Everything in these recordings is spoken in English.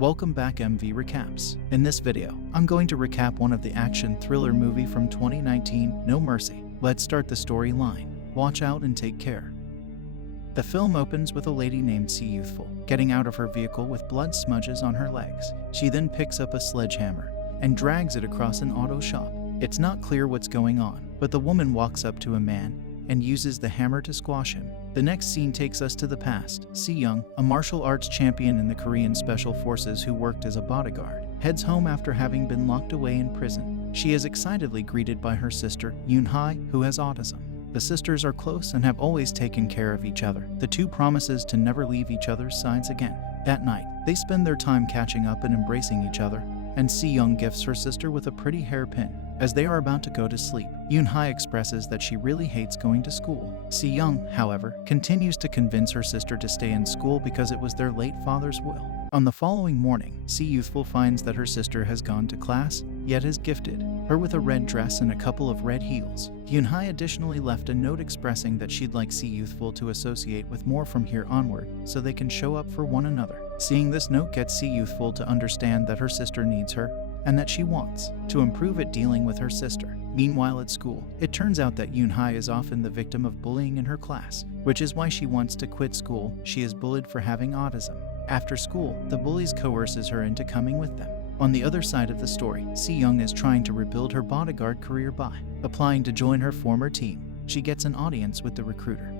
Welcome back MV Recaps. In this video, I'm going to recap one of the action thriller movie from 2019, No Mercy. Let's start the storyline. Watch out and take care. The film opens with a lady named C. Youthful getting out of her vehicle with blood smudges on her legs. She then picks up a sledgehammer and drags it across an auto shop. It's not clear what's going on, but the woman walks up to a man and uses the hammer to squash him. The next scene takes us to the past. Si Young, a martial arts champion in the Korean Special Forces who worked as a bodyguard, heads home after having been locked away in prison. She is excitedly greeted by her sister, Yoon Hae, who has autism. The sisters are close and have always taken care of each other. The two promises to never leave each other's sides again. At night, they spend their time catching up and embracing each other, and Si Young gifts her sister with a pretty hairpin. As they are about to go to sleep, Yoon Hae expresses that she really hates going to school. Si Young, however, continues to convince her sister to stay in school because it was their late father's will. On the following morning, Si Youthful finds that her sister has gone to class, yet has gifted her with a red dress and a couple of red heels. Yoon Hae additionally left a note expressing that she'd like Si Youthful to associate with more from here onward so they can show up for one another. Seeing this note gets Si Youthful to understand that her sister needs her and that she wants to improve at dealing with her sister. Meanwhile at school, it turns out that Yoon Hae is often the victim of bullying in her class, which is why she wants to quit school. She is bullied for having autism. After school, the bullies coerces her into coming with them. On the other side of the story, Si Young is trying to rebuild her bodyguard career by applying to join her former team. She gets an audience with the recruiter,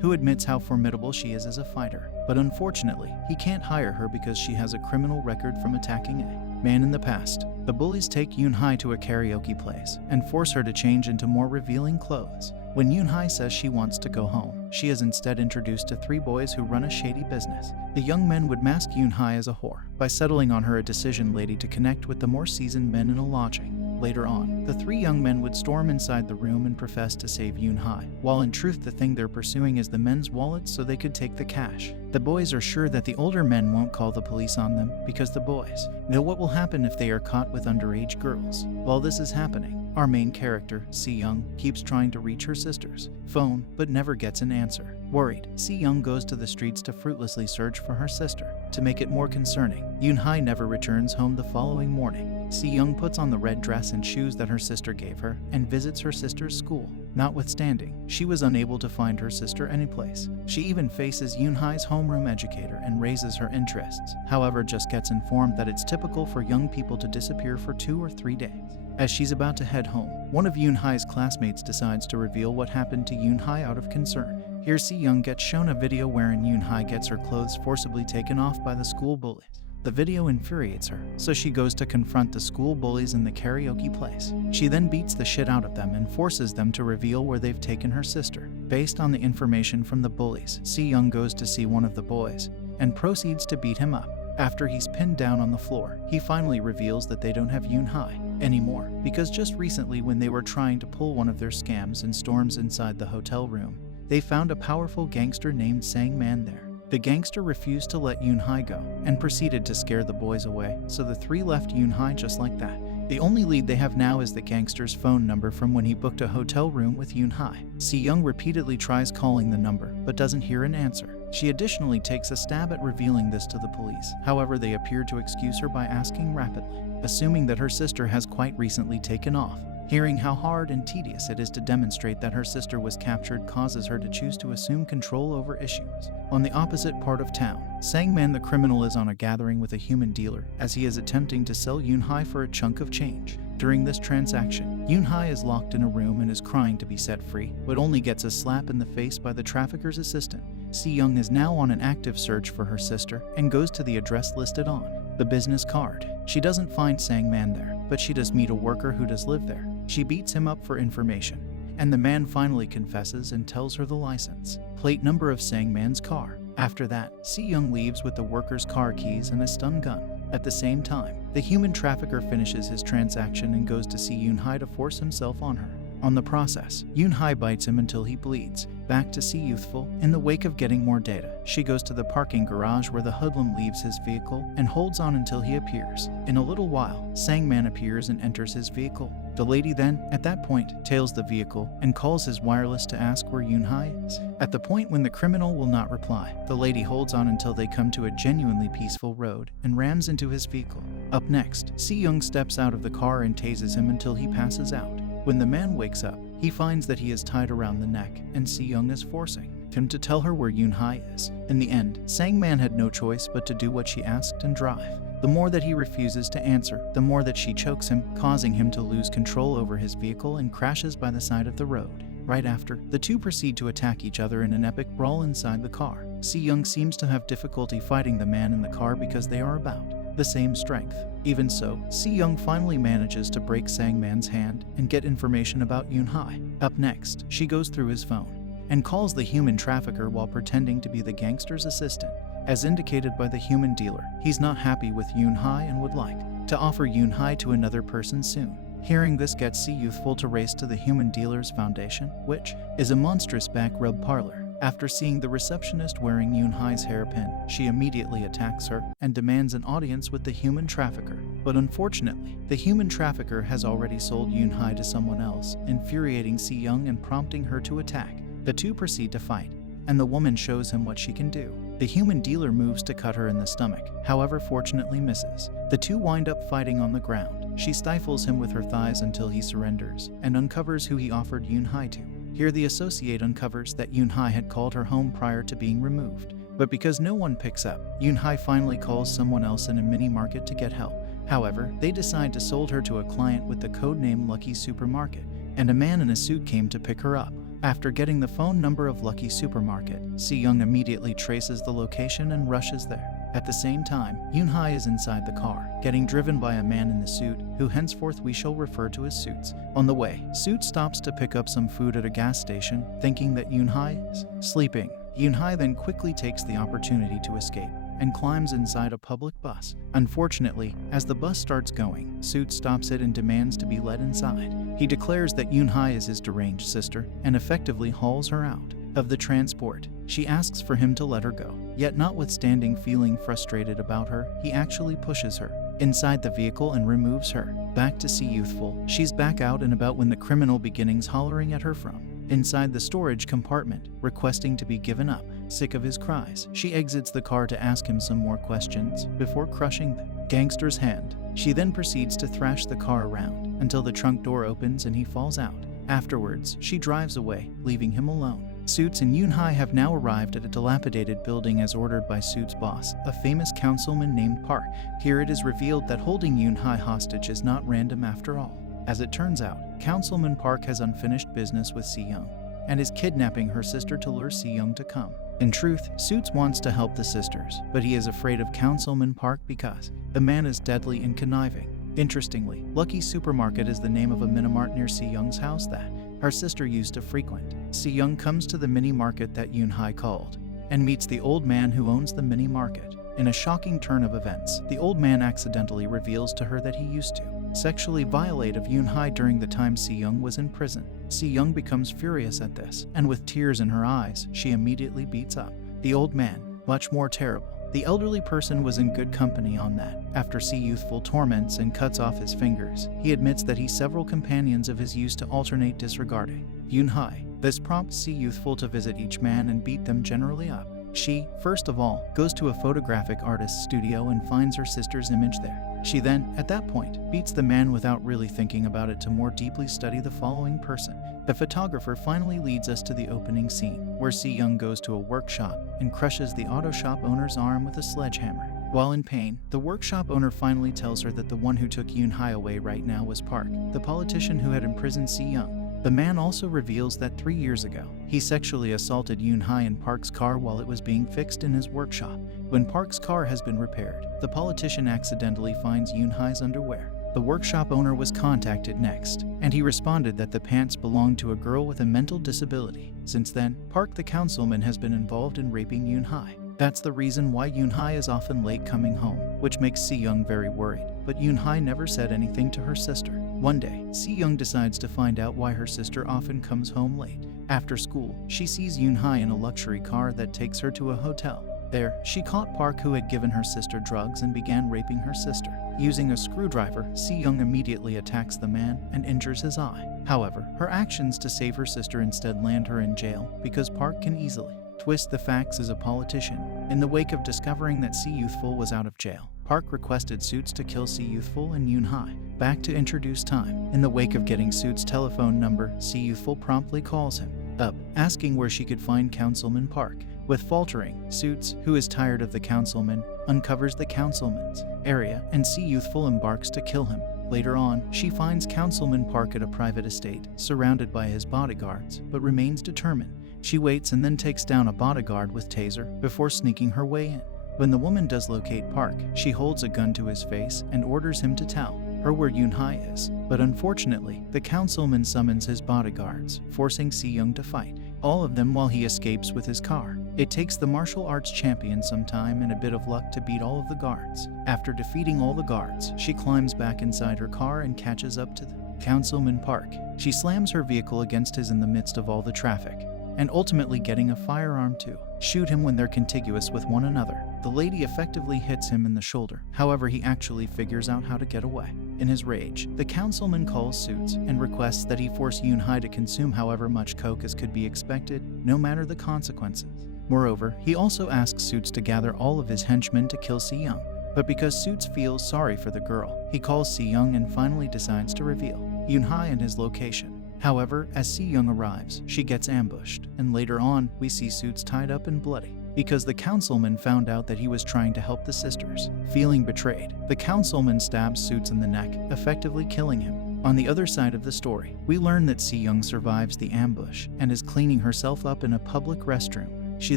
who admits how formidable she is as a fighter. But unfortunately, he can't hire her because she has a criminal record from attacking a man in the past. The bullies take Yoon Hae to a karaoke place and force her to change into more revealing clothes. When Yoon Hae says she wants to go home, she is instead introduced to three boys who run a shady business. The young men would mask Yoon Hae as a whore by settling on her a decision lady to connect with the more seasoned men in a lodging. Later on, the three young men would storm inside the room and profess to save Yoon Hae, while in truth the thing they're pursuing is the men's wallets so they could take the cash. The boys are sure that the older men won't call the police on them because the boys know what will happen if they are caught with underage girls. While this is happening, our main character, Si Young, keeps trying to reach her sister's phone but never gets an answer. Worried, Si Young goes to the streets to fruitlessly search for her sister. To make it more concerning, Yoon Hae never returns home the following morning. Si Young puts on the red dress and shoes that her sister gave her and visits her sister's school. Notwithstanding, she was unable to find her sister anyplace. She even faces Yoon Hae's homeroom educator and raises her interests, however just gets informed that it's typical for young people to disappear for 2 or 3 days. As she's about to head home, one of Yoon Hae's classmates decides to reveal what happened to Yoon Hae out of concern. Here Si Young gets shown a video wherein Yoon Hae gets her clothes forcibly taken off by the school bullies. The video infuriates her, so she goes to confront the school bullies in the karaoke place. She then beats the shit out of them and forces them to reveal where they've taken her sister. Based on the information from the bullies, Si Young goes to see one of the boys and proceeds to beat him up. After he's pinned down on the floor, he finally reveals that they don't have Yoon Hae anymore, because just recently when they were trying to pull one of their scams and storms inside the hotel room, they found a powerful gangster named Sang Man there. The gangster refused to let Yoon Hae go and proceeded to scare the boys away, so the three left Yoon Hae just like that. The only lead they have now is the gangster's phone number from when he booked a hotel room with Yoon Hae. Si Young repeatedly tries calling the number, but doesn't hear an answer. She additionally takes a stab at revealing this to the police. However, they appear to excuse her by asking rapidly, assuming that her sister has quite recently taken off. Hearing how hard and tedious it is to demonstrate that her sister was captured causes her to choose to assume control over issues. On the opposite part of town, Sang Man the criminal is on a gathering with a human dealer as he is attempting to sell Yoon Hae for a chunk of change. During this transaction, Yoon Hae is locked in a room and is crying to be set free, but only gets a slap in the face by the trafficker's assistant. Si Young is now on an active search for her sister and goes to the address listed on the business card. She doesn't find Sang Man there, but she does meet a worker who does live there. She beats him up for information, and the man finally confesses and tells her the license plate number of Sang Man's car. After that, Si Young leaves with the worker's car keys and a stun gun. At the same time, the human trafficker finishes his transaction and goes to see Yoon Hae to force himself on her. On the process, Yoon Hae bites him until he bleeds. Back to Si Youthful. In the wake of getting more data, she goes to the parking garage where the hoodlum leaves his vehicle and holds on until he appears. In a little while, Sang Man appears and enters his vehicle. The lady then, at that point, tails the vehicle and calls his wireless to ask where Yoon-hae is. At the point when the criminal will not reply, the lady holds on until they come to a genuinely peaceful road and rams into his vehicle. Up next, Si-young steps out of the car and tases him until he passes out. When the man wakes up, he finds that he is tied around the neck and Si-young is forcing him to tell her where Yoon-hae is. In the end, Sang-man had no choice but to do what she asked and drive. The more that he refuses to answer, the more that she chokes him, causing him to lose control over his vehicle and crashes by the side of the road. Right after, the two proceed to attack each other in an epic brawl inside the car. Si-young seems to have difficulty fighting the man in the car because they are about the same strength. Even so, Si-young finally manages to break Sang-man's hand and get information about Yoon-hae. Up next, she goes through his phone and calls the human trafficker while pretending to be the gangster's assistant. As indicated by the human dealer, he's not happy with Yoon-hae and would like to offer Yoon-hae to another person soon. Hearing this gets Si-youthful to race to the human dealer's foundation, which is a monstrous back rub parlor. After seeing the receptionist wearing Yoon-hae's hairpin, she immediately attacks her and demands an audience with the human trafficker. But unfortunately, the human trafficker has already sold Yoon-hae to someone else, infuriating Si-young and prompting her to attack. The two proceed to fight, and the woman shows him what she can do. The human dealer moves to cut her in the stomach, however fortunately misses. The two wind up fighting on the ground. She stifles him with her thighs until he surrenders, and uncovers who he offered Yoon-hae to. Here the associate uncovers that Yoon-hae had called her home prior to being removed. But because no one picks up, Yoon-hae finally calls someone else in a mini-market to get help. However, they decide to sold her to a client with the codename Lucky Supermarket, and a man in a suit came to pick her up. After getting the phone number of Lucky Supermarket, Si-young immediately traces the location and rushes there. At the same time, Yoon-hae is inside the car, getting driven by a man in the suit, who henceforth we shall refer to as Suits. On the way, Suits stops to pick up some food at a gas station, thinking that Yoon-hae is sleeping. Yoon-hae then quickly takes the opportunity to escape and climbs inside a public bus. Unfortunately, as the bus starts going, Suits stops it and demands to be let inside. He declares that Yoon-hae is his deranged sister and effectively hauls her out of the transport. She asks for him to let her go, yet notwithstanding feeling frustrated about her, he actually pushes her inside the vehicle and removes her. Back to Si-youthful, she's back out and about when the criminal begins hollering at her from inside the storage compartment, requesting to be given up. Sick of his cries, she exits the car to ask him some more questions before crushing the gangster's hand. She then proceeds to thrash the car around until the trunk door opens and he falls out. Afterwards, she drives away, leaving him alone. Suits and Yoon-hae have now arrived at a dilapidated building as ordered by Suits' boss, a famous councilman named Park. Here it is revealed that holding Yoon-hae hostage is not random after all. As it turns out, Councilman Park has unfinished business with Si-young and is kidnapping her sister to lure Si-young to come. In truth, Suits wants to help the sisters, but he is afraid of Councilman Park because the man is deadly and conniving. Interestingly, Lucky Supermarket is the name of a mini-mart near Si-young's house that her sister used to frequent. Si-young comes to the mini-market that Yoon-hae called and meets the old man who owns the mini-market. In a shocking turn of events, the old man accidentally reveals to her that he used to sexually violate Yoon-hae during the time Si-young was in prison. Si-young becomes furious at this, and with tears in her eyes, she immediately beats up the old man. Much more terrible, the elderly person was in good company on that. After Si-youthful torments and cuts off his fingers, he admits that he several companions of his used to alternate disregarding Yoon-hae. This prompts Si-youthful to visit each man and beat them generally up. She, first of all, goes to a photographic artist's studio and finds her sister's image there. She then, at that point, beats the man without really thinking about it to more deeply study the following person. The photographer finally leads us to the opening scene, where Si-young goes to a workshop and crushes the auto shop owner's arm with a sledgehammer. While in pain, the workshop owner finally tells her that the one who took Yoon-hae away right now was Park, the politician who had imprisoned Si-young. The man also reveals that 3 years ago, he sexually assaulted Yoon-hae in Park's car while it was being fixed in his workshop. When Park's car has been repaired, the politician accidentally finds Yoon-hae's underwear. The workshop owner was contacted next, and he responded that the pants belonged to a girl with a mental disability. Since then, Park the councilman has been involved in raping Yoon-hae. That's the reason why Yoon-hae is often late coming home, which makes Si-young very worried. But Yoon-hae never said anything to her sister. One day, Si-young decides to find out why her sister often comes home late. After school, she sees Yoon-hae in a luxury car that takes her to a hotel. There, she caught Park, who had given her sister drugs and began raping her sister. Using a screwdriver, Si-young immediately attacks the man and injures his eye. However, her actions to save her sister instead land her in jail because Park can easily twist the facts as a politician. In the wake of discovering that Si-youthful was out of jail, Park requested Suits to kill Si-youthful and Yoon-hae. Back to introduce time. In the wake of getting Suits' telephone number, Si-youthful promptly calls him up, asking where she could find Councilman Park. With faltering, Suits, who is tired of the councilman, uncovers the councilman's area and Si-youthful embarks to kill him. Later on, she finds Councilman Park at a private estate, surrounded by his bodyguards, but remains determined. She waits and then takes down a bodyguard with taser before sneaking her way in. When the woman does locate Park, she holds a gun to his face and orders him to tell her where Yoon-hae is. But unfortunately, the councilman summons his bodyguards, forcing Si-young to fight all of them while he escapes with his car. It takes the martial arts champion some time and a bit of luck to beat all of the guards. After defeating all the guards, she climbs back inside her car and catches up to the Councilman Park. She slams her vehicle against his in the midst of all the traffic, and ultimately getting a firearm to shoot him when they're contiguous with one another. The lady effectively hits him in the shoulder. However, he actually figures out how to get away. In his rage, the councilman calls Suits and requests that he force Yoon-hae to consume however much coke as could be expected, no matter the consequences. Moreover, he also asks Suits to gather all of his henchmen to kill Si-young. But because Suits feels sorry for the girl, he calls Si-young and finally decides to reveal Yoon-hae and his location. However, as Si-young arrives, she gets ambushed, and later on, we see Suits tied up and bloody, because the councilman found out that he was trying to help the sisters. Feeling betrayed, the councilman stabs Suits in the neck, effectively killing him. On the other side of the story, we learn that Si-young survives the ambush and is cleaning herself up in a public restroom. She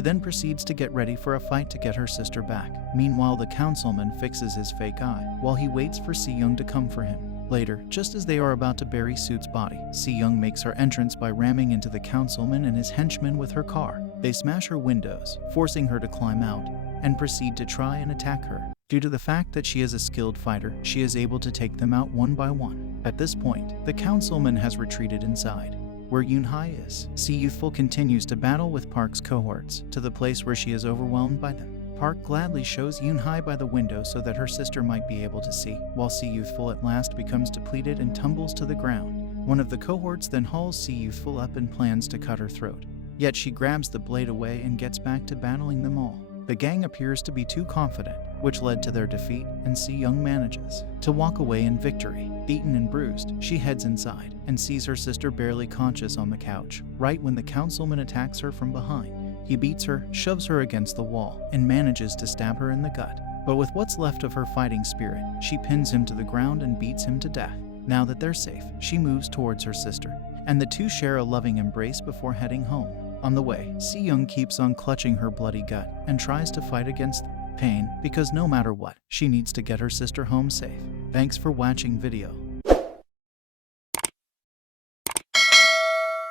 then proceeds to get ready for a fight to get her sister back. Meanwhile, the councilman fixes his fake eye while he waits for Si-young to come for him. Later, just as they are about to bury Suits' body, Si-young makes her entrance by ramming into the councilman and his henchmen with her car. They smash her windows, forcing her to climb out, and proceed to try and attack her. Due to the fact that she is a skilled fighter, she is able to take them out one by one. At this point, the councilman has retreated inside where Yoon-hae is. Si-youthful continues to battle with Park's cohorts, to the place where she is overwhelmed by them. Park gladly shows Yoon-hae by the window so that her sister might be able to see, while Si-youthful at last becomes depleted and tumbles to the ground. One of the cohorts then hauls Si-youthful up and plans to cut her throat. Yet she grabs the blade away and gets back to battling them all. The gang appears to be too confident, which led to their defeat, and Si-young manages to walk away in victory. Beaten and bruised, she heads inside and sees her sister barely conscious on the couch, right when the councilman attacks her from behind. He beats her, shoves her against the wall, and manages to stab her in the gut. But with what's left of her fighting spirit, she pins him to the ground and beats him to death. Now that they're safe, she moves towards her sister, and the two share a loving embrace before heading home. On the way, Si-young keeps on clutching her bloody gut and tries to fight against pain because no matter what, she needs to get her sister home safe. Thanks for watching video.